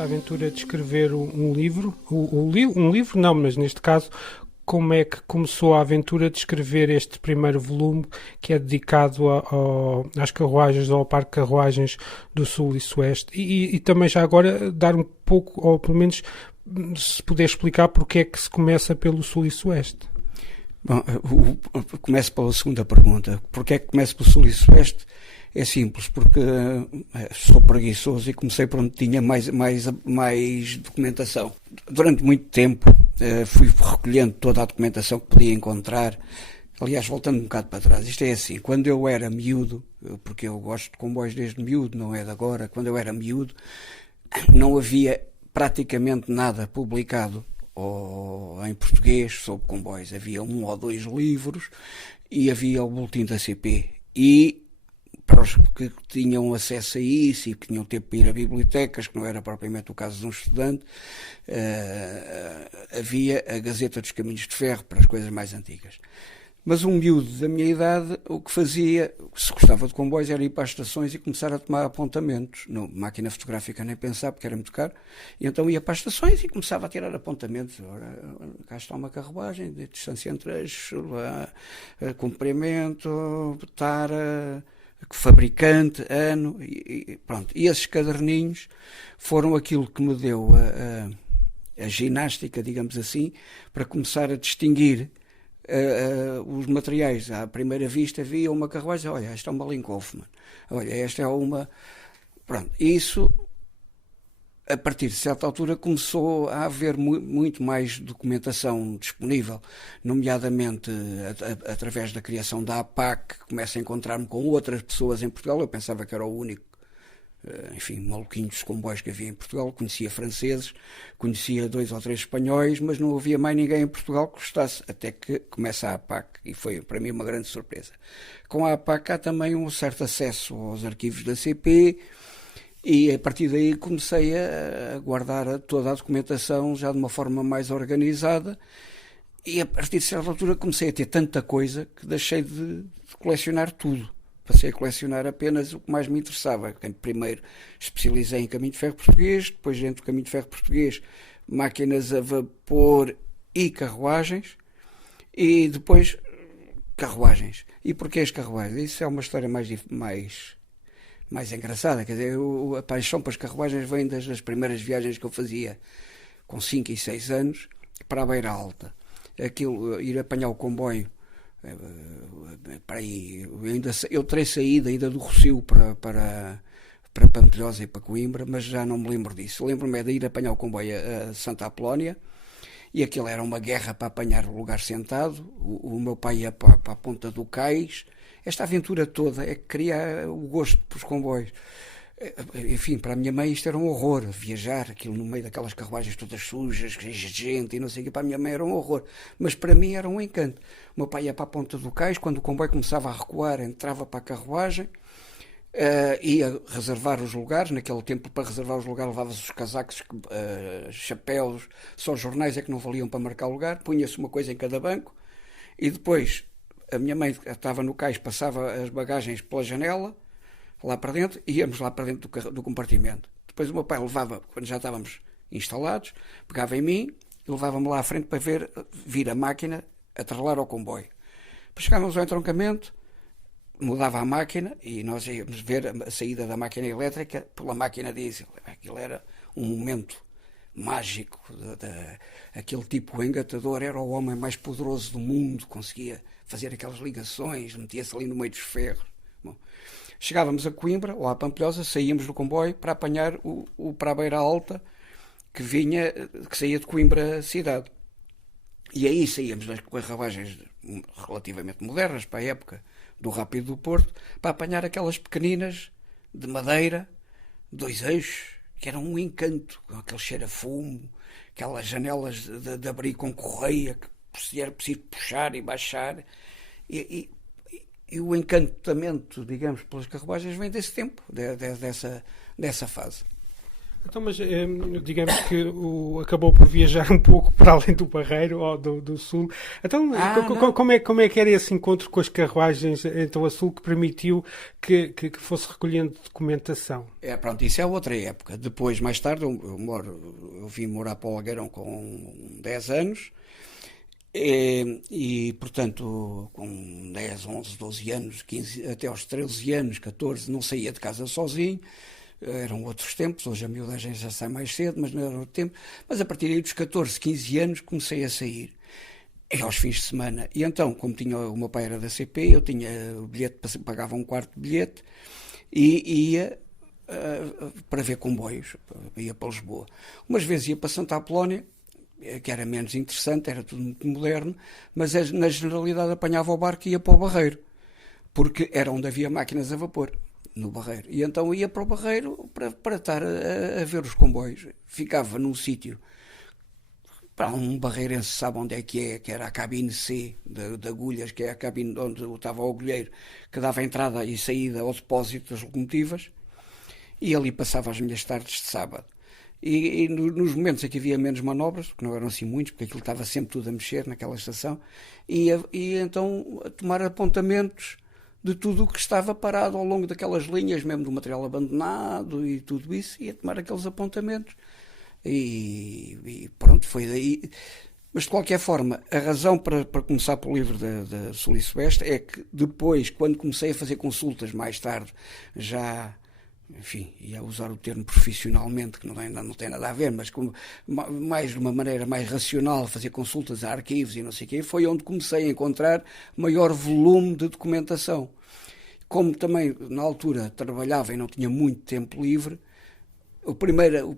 essa aventura de escrever um livro? Um livro não, mas neste caso, como é que começou a aventura de escrever este primeiro volume que é dedicado às carruagens, ao Parque de Carruagens do Sul e Sueste? E também já agora dar um pouco, ou pelo menos se puder explicar porque é que se começa pelo Sul e Sueste. Bom, começo pela segunda pergunta. Porquê é que começo pelo Sul e Sueste? É simples, porque sou preguiçoso e comecei por onde tinha mais documentação. Durante muito tempo fui recolhendo toda a documentação que podia encontrar. Aliás, voltando um bocado para trás, isto é assim, quando eu era miúdo, porque eu gosto de comboios desde miúdo, não é de agora, quando eu era miúdo, não havia praticamente nada publicado ou em português sobre comboios. Havia 1 ou 2 livros e havia o boletim da CP. E para os que tinham acesso a isso e que tinham tempo para ir a bibliotecas, que não era propriamente o caso de um estudante, havia a Gazeta dos Caminhos de Ferro para as coisas mais antigas. Mas um miúdo da minha idade, o que fazia, se gostava de comboios, era ir para as estações e começar a tomar apontamentos. No, máquina fotográfica nem pensar, porque era muito caro. E então ia para as estações e começava a tirar apontamentos. Ora, cá está uma carruagem, de distância entre eixos, comprimento, tara, fabricante, ano, e pronto. E esses caderninhos foram aquilo que me deu a ginástica, digamos assim, para começar a distinguir os materiais. À primeira vista havia uma carruagem, olha, esta é uma Lincoln, olha, esta é uma... Pronto, isso, a partir de certa altura, começou a haver muito mais documentação disponível, nomeadamente através da criação da APAC, começo a encontrar-me com outras pessoas em Portugal. Eu pensava que era o único, enfim, maluquinho dos comboios que havia em Portugal. Conhecia franceses, conhecia 2 ou 3 espanhóis, mas não havia mais ninguém em Portugal que gostasse, até que começa a APAC, e foi para mim uma grande surpresa. Com a APAC há também um certo acesso aos arquivos da CP, e a partir daí comecei a guardar toda a documentação já de uma forma mais organizada, e a partir de certa altura comecei a ter tanta coisa que deixei de colecionar tudo. Passei a colecionar apenas o que mais me interessava. Primeiro especializei em caminho de ferro português, depois dentro do caminho de ferro português, máquinas a vapor e carruagens, e depois carruagens. E porquê as carruagens? Isso é uma história mais engraçada. Quer dizer, a paixão para as carruagens vem das primeiras viagens que eu fazia com 5 e 6 anos para a Beira Alta. Aquilo, ir apanhar o comboio. Eu terei saído ainda do Rossio para Pampilhosa e para Coimbra, mas já não me lembro disso. Lembro-me de ir apanhar o comboio a Santa Apolónia, e aquilo era uma guerra para apanhar o lugar sentado. O meu pai ia para a Ponta do Cais. Esta aventura toda é que cria o gosto pelos comboios. Enfim, para a minha mãe isto era um horror, viajar aquilo no meio daquelas carruagens todas sujas, cheias de gente e não sei o que. Para a minha mãe era um horror, mas para mim era um encanto. O meu pai ia para a Ponta do Cais, quando o comboio começava a recuar, entrava para a carruagem, ia reservar os lugares. Naquele tempo, para reservar os lugares, levava-se os casacos, chapéus, só os jornais é que não valiam para marcar lugar, punha-se uma coisa em cada banco, e depois a minha mãe estava no cais, passava as bagagens pela janela, lá para dentro, e íamos lá para dentro do compartimento. Depois o meu pai levava, quando já estávamos instalados, pegava em mim e levava-me lá à frente para vir a máquina a trasladar ao comboio. Depois chegávamos ao entroncamento, mudava a máquina e nós íamos ver a saída da máquina elétrica pela máquina diesel. Aquilo era um momento mágico. Aquele tipo engatador era o homem mais poderoso do mundo, conseguia fazer aquelas ligações, metia-se ali no meio dos ferros. Bom, chegávamos a Coimbra ou a Pampilhosa, saíamos do comboio para apanhar o para a Beira Alta, que saía de Coimbra cidade. E aí saíamos das carruagens relativamente modernas para a época do Rápido do Porto, para apanhar aquelas pequeninas de madeira, 2 eixos, que eram um encanto, com aquele cheiro a fumo, aquelas janelas de abrir com correia, que era preciso puxar e baixar. E o encantamento, digamos, pelas carruagens vem desse tempo, dessa fase. Então, mas digamos que acabou por viajar um pouco para além do Barreiro ou do Sul. Então, como é que era esse encontro com as carruagens então a Sul que permitiu que fosse recolhendo documentação? Pronto, isso é outra época. Depois, mais tarde, eu vim morar para o Algueirão com 10 anos. Portanto, com 10, 11, 12 anos, 15, até aos 13 anos, 14, não saía de casa sozinho. Eram outros tempos, hoje a miudagem já sai mais cedo, mas não era outro tempo. Mas a partir aí dos 14, 15 anos comecei a sair, aos fins de semana. E então, como o meu pai era da CP, eu tinha o bilhete, pagava um quarto de bilhete e ia para ver comboios, ia para Lisboa. Umas vezes ia para Santa Apolónia, que era menos interessante, era tudo muito moderno, mas na generalidade apanhava o barco e ia para o Barreiro, porque era onde havia máquinas a vapor, no Barreiro. E então ia para o Barreiro para estar a ver os comboios. Ficava num sítio, para um barreirense sabe onde é, que era a cabine C de agulhas, que é a cabine onde estava o agulheiro, que dava entrada e saída ao depósito das locomotivas, e ali passava as minhas tardes de sábado. E nos momentos em que havia menos manobras, que não eram assim muitos, porque aquilo estava sempre tudo a mexer naquela estação, e então a tomar apontamentos de tudo o que estava parado ao longo daquelas linhas, mesmo do material abandonado e tudo isso, e a tomar aqueles apontamentos. E pronto, foi daí. Mas de qualquer forma, a razão para começar pelo livro da Sul e Sudeste é que depois, quando comecei a fazer consultas mais tarde, já... Enfim, ia usar o termo profissionalmente, que não tem nada a ver, mas mais de uma maneira mais racional, fazer consultas a arquivos e não sei o quê, foi onde comecei a encontrar maior volume de documentação. Como também, na altura, trabalhava e não tinha muito tempo livre, o primeiro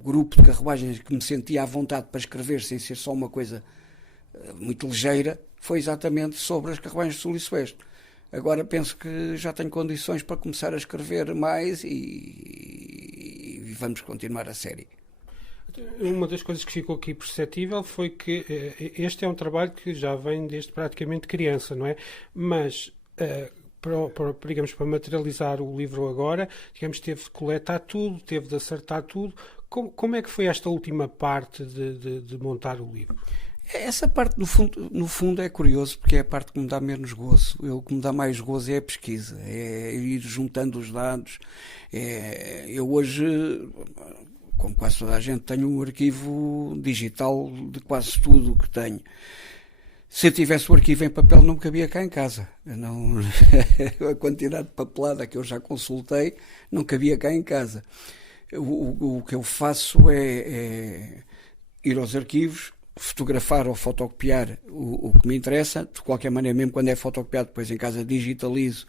grupo de carruagens que me sentia à vontade para escrever, sem ser só uma coisa muito ligeira, foi exatamente sobre as carruagens do Sul e Sueste. Agora penso que já tenho condições para começar a escrever mais e vamos continuar a série. Uma das coisas que ficou aqui perceptível foi que este é um trabalho que já vem desde praticamente criança, não é? Mas, digamos, para materializar o livro agora, digamos, teve de coletar tudo, teve de acertar tudo. Como é que foi esta última parte de montar o livro? Essa parte, no fundo, é curioso, porque é a parte que me dá menos gozo. O que me dá mais gozo é a pesquisa, é ir juntando os dados. Eu hoje, como quase toda a gente, tenho um arquivo digital de quase tudo o que tenho. Se eu tivesse o arquivo em papel, não me cabia cá em casa. A quantidade de papelada que eu já consultei não cabia cá em casa. O que eu faço é ir aos arquivos, fotografar ou fotocopiar o que me interessa. De qualquer maneira, mesmo quando é fotocopiado, depois em casa digitalizo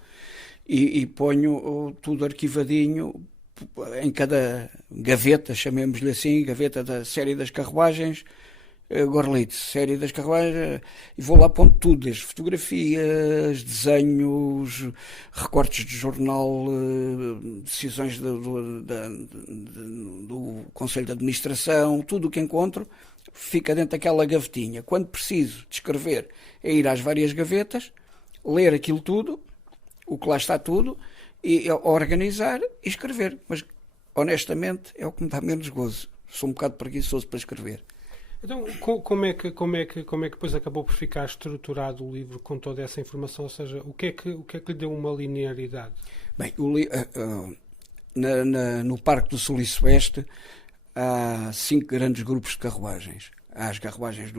e ponho tudo arquivadinho em cada gaveta, chamemos-lhe assim, gaveta da série das carruagens, Gorlitz, série das carruagens, e vou lá pondo tudo, desde fotografias, desenhos, recortes de jornal, decisões do Conselho de Administração, tudo o que encontro fica dentro daquela gavetinha. Quando preciso de escrever, é ir às várias gavetas, ler aquilo tudo, o que lá está tudo, e organizar e escrever. Mas, honestamente, é o que me dá menos gozo. Sou um bocado preguiçoso para escrever. Então, como é que depois acabou por ficar estruturado o livro com toda essa informação? Ou seja, o que é que lhe deu uma linearidade? Bem, no Parque do Sul e Sueste há 5 grandes grupos de carruagens. Há as carruagens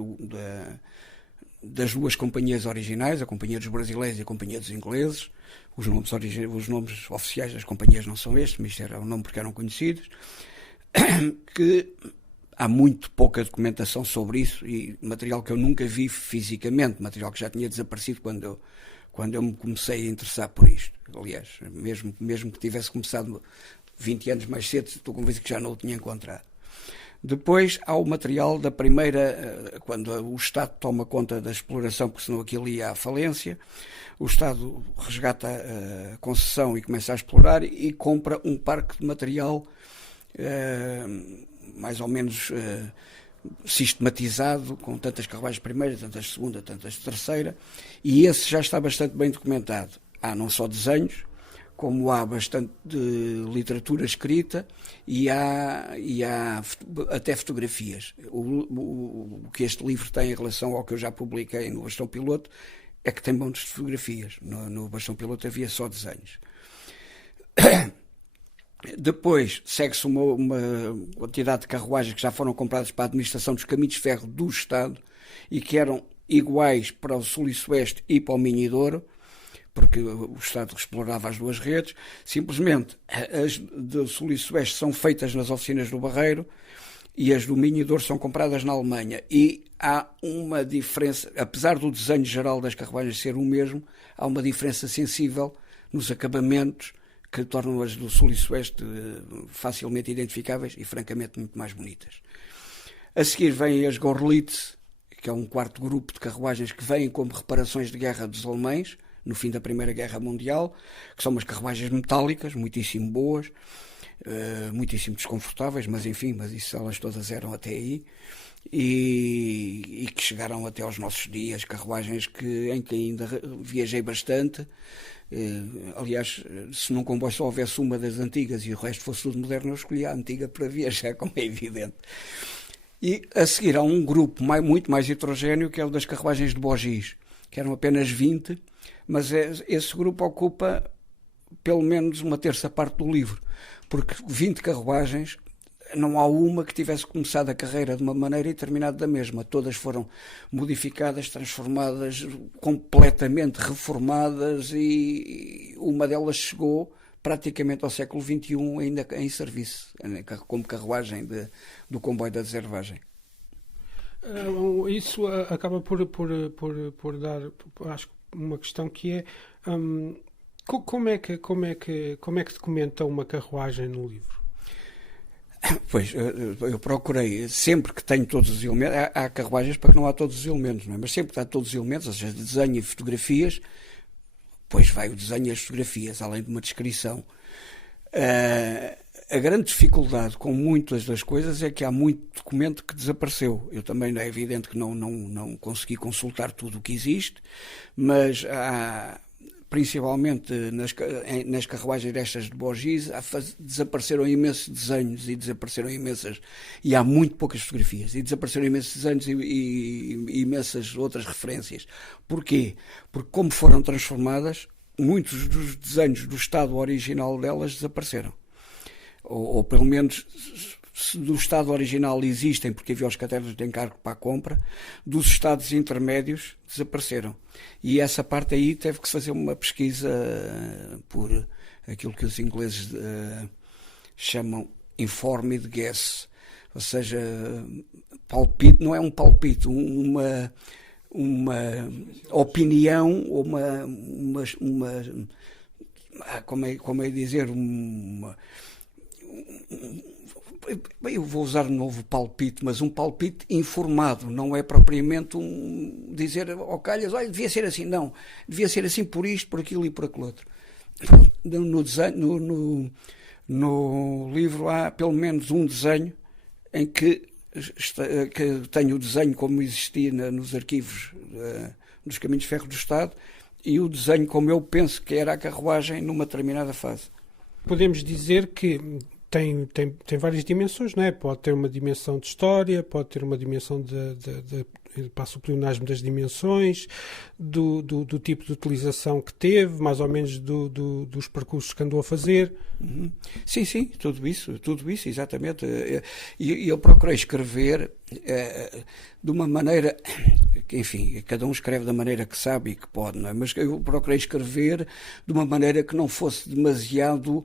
das duas companhias originais, a Companhia dos Brasileiros e a Companhia dos Ingleses. Os nomes oficiais das companhias não são estes, mas isto era o nome porque eram conhecidos. Que há muito pouca documentação sobre isso e material que eu nunca vi fisicamente, material que já tinha desaparecido quando eu me comecei a interessar por isto. Aliás, mesmo que tivesse começado 20 anos mais cedo, estou convencido que já não o tinha encontrado. Depois há o material da primeira, quando o Estado toma conta da exploração, porque senão aquilo ia à falência, o Estado resgata a concessão e começa a explorar e compra um parque de material mais ou menos sistematizado, com tantas carruagens de primeira, tantas de segunda, tantas de terceira, e esse já está bastante bem documentado. Há não só desenhos, como há bastante de literatura escrita e há até fotografias. O que este livro tem em relação ao que eu já publiquei no Bastão Piloto é que tem montes de fotografias. No Bastão Piloto havia só desenhos. Depois segue-se uma quantidade de carruagens que já foram compradas para a administração dos caminhos de ferro do Estado e que eram iguais para o Sul e Sueste e para o Minho e Douro, porque o Estado explorava as duas redes. Simplesmente as do Sul e Sueste são feitas nas oficinas do Barreiro e as do Minho e Douro são compradas na Alemanha. E há uma diferença, apesar do desenho geral das carruagens ser o mesmo, há uma diferença sensível nos acabamentos que tornam as do Sul e Sueste facilmente identificáveis e francamente muito mais bonitas. A seguir vêm as Gorlitz, que é um quarto grupo de carruagens que vêm como reparações de guerra dos alemães no fim da Primeira Guerra Mundial, que são umas carruagens metálicas, muitíssimo boas, muitíssimo desconfortáveis, mas enfim, mas isso elas todas eram até aí, e que chegaram até aos nossos dias, carruagens em que ainda viajei bastante. Aliás, se num comboio só houvesse uma das antigas e o resto fosse tudo moderno, eu escolhia a antiga para viajar, como é evidente. E a seguir há um grupo muito mais heterogéneo, que é o das carruagens de Bogis, que eram apenas 20, mas esse grupo ocupa pelo menos uma terça parte do livro, porque 20 carruagens, não há uma que tivesse começado a carreira de uma maneira e terminado da mesma. Todas foram modificadas, transformadas, completamente reformadas, e uma delas chegou praticamente ao século XXI ainda em serviço, como carruagem do comboio da deservagem. Isso acaba por dar, acho, uma questão que é como é que documenta uma carruagem no livro? Pois, eu procurei, sempre que tenho todos os elementos, há carruagens para que não há todos os elementos, não é? Mas sempre que há todos os elementos, ou seja, desenho e fotografias, pois vai o desenho e as fotografias, além de uma descrição. A grande dificuldade com muitas das coisas é que há muito documento que desapareceu. Eu também, é evidente que não consegui consultar tudo o que existe, mas há, principalmente nas carruagens destas de Bogis, desapareceram imensos desenhos e há muito poucas fotografias, e desapareceram imensos desenhos e imensas outras referências. Porquê? Porque como foram transformadas, muitos dos desenhos do estado original delas desapareceram. Ou pelo menos do estado original existem, porque havia os cadernos de encargo para a compra, dos estados intermédios desapareceram. E essa parte aí teve que se fazer uma pesquisa por aquilo que os ingleses chamam informed guess, ou seja, palpite, não é um palpite, uma opinião, ou como é dizer, eu vou usar de novo palpite, mas um palpite informado, não é propriamente dizer ao calhas, olha, devia ser assim, não, devia ser assim por isto, por aquilo e por aquilo outro. No livro há pelo menos um desenho em que tenho o desenho como existia nos arquivos dos Caminhos de Ferro do Estado e o desenho como eu penso que era a carruagem numa determinada fase. Podemos dizer que tem várias dimensões, não é? Pode ter uma dimensão de história, pode ter uma dimensão passo o pleonasmo das dimensões, do tipo de utilização que teve, mais ou menos dos percursos que andou a fazer. Uhum. Sim, tudo isso, exatamente. E eu procurei escrever de uma maneira, enfim, cada um escreve da maneira que sabe e que pode, não é? Mas eu procurei escrever de uma maneira que não fosse demasiado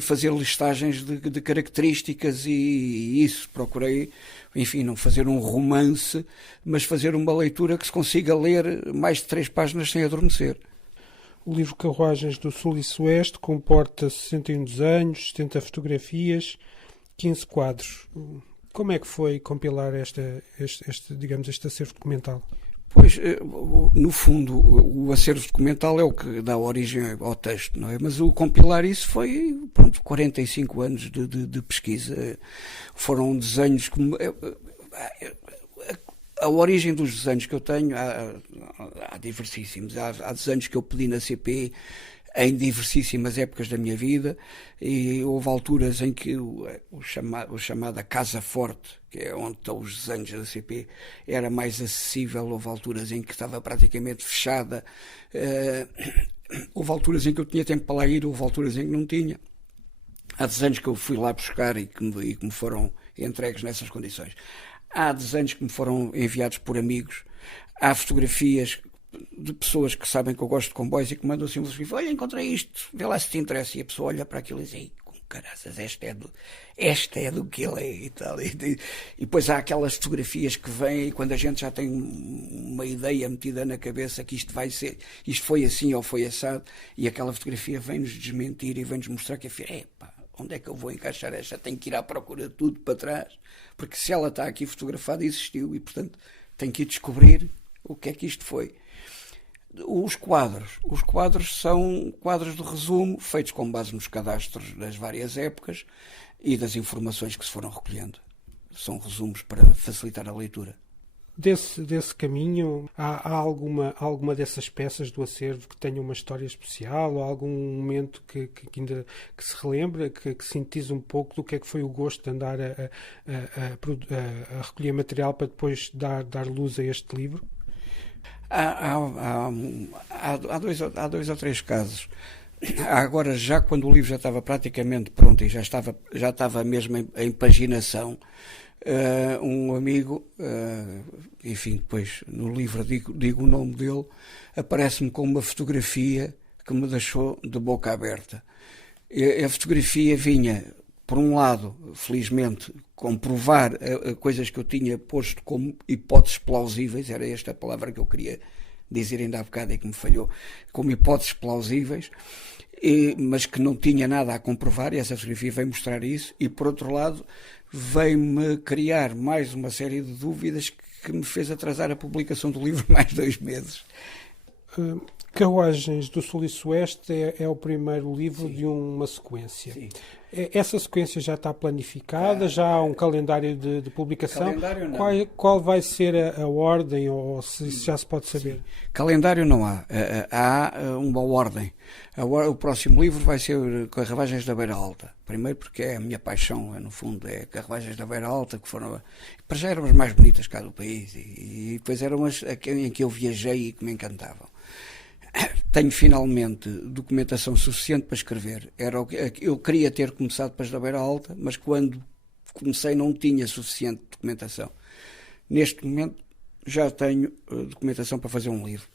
fazer listagens de características e isso. Procurei, enfim, não fazer um romance, mas fazer uma leitura que se consiga ler mais de 3 páginas sem adormecer. O livro Carruagens do Sul e Sueste comporta 61 desenhos, 70 fotografias, 15 quadros. Como é que foi compilar este acervo documental? Pois, no fundo, o acervo documental é o que dá origem ao texto, não é? Mas o compilar isso foi, 45 anos de pesquisa. Foram desenhos que... A origem dos desenhos que eu tenho, há diversíssimos. Há desenhos que eu pedi na CP, em diversíssimas épocas da minha vida, e houve alturas em que o chamada Casa Forte, que é onde estão os desenhos da CP, era mais acessível. Houve alturas em que estava praticamente fechada, houve alturas em que eu tinha tempo para lá ir, houve alturas em que não tinha. Há desenhos que eu fui lá buscar e que me foram entregues nessas condições. Há desenhos que me foram enviados por amigos, há fotografias de pessoas que sabem que eu gosto de comboios e que mandam assim um fotografia: olha, encontrei isto, vê lá se te interessa. E a pessoa olha para aquilo e diz: ei, com caraças, esta é do que ele é e tal. E depois há aquelas fotografias que vêm, e quando a gente já tem uma ideia metida na cabeça que isto vai ser, isto foi assim ou foi assado, e aquela fotografia vem-nos desmentir e vem-nos mostrar que epá, onde é que eu vou encaixar esta? Tenho que ir à procura de tudo para trás, porque se ela está aqui fotografada, existiu, e portanto tenho que ir descobrir o que é que isto foi. Os quadros são quadros de resumo, feitos com base nos cadastros das várias épocas e das informações que se foram recolhendo. São resumos para facilitar a leitura. Desse caminho, há alguma dessas peças do acervo que tenha uma história especial, ou algum momento que ainda que se relembra, que sintetiza um pouco do que é que foi o gosto de andar a recolher material para depois dar luz a este livro? Há dois ou três casos. Agora, já quando o livro já estava praticamente pronto e já estava mesmo em paginação, um amigo, enfim, depois no livro digo o nome dele, aparece-me com uma fotografia que me deixou de boca aberta. A fotografia vinha, por um lado, felizmente, comprovar coisas que eu tinha posto como hipóteses plausíveis, era esta a palavra que eu queria dizer ainda há bocado e que me falhou, como hipóteses plausíveis, mas que não tinha nada a comprovar, e essa fotografia veio mostrar isso. E por outro lado, veio-me criar mais uma série de dúvidas que me fez atrasar a publicação do livro mais 2 meses. Carruagens do Sul e Sueste é o primeiro livro de uma sequência. Sim. Essa sequência já está planificada? Já há um calendário de publicação? Calendário não. Qual vai ser a ordem, ou se isso já se pode saber? Sim. Calendário não há. Há uma ordem. O próximo livro vai ser Carruagens da Beira Alta. Primeiro porque é a minha paixão, no fundo, é Carruagens da Beira Alta, que foram, para já eram as mais bonitas cá do país, e depois eram as em que eu viajei e que me encantavam. Tenho finalmente documentação suficiente para escrever. Eu queria ter começado para as da Beira Alta, mas quando comecei não tinha suficiente documentação. Neste momento já tenho documentação para fazer um livro.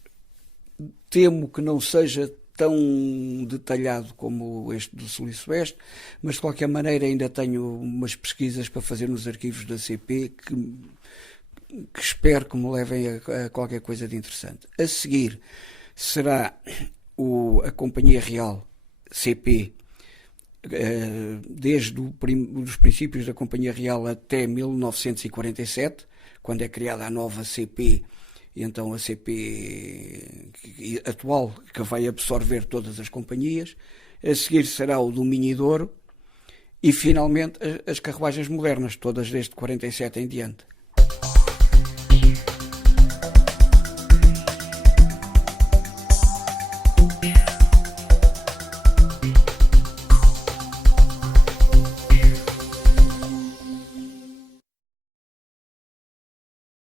Temo que não seja tão detalhado como este do Sul e Sueste, mas de qualquer maneira ainda tenho umas pesquisas para fazer nos arquivos da CP que espero que me levem a qualquer coisa de interessante. A seguir será a Companhia Real CP, desde os princípios da Companhia Real até 1947, quando é criada a nova CP, e então a CP atual, que vai absorver todas as companhias. A seguir será o do Minho e Douro, e finalmente as carruagens modernas, todas desde 47 em diante.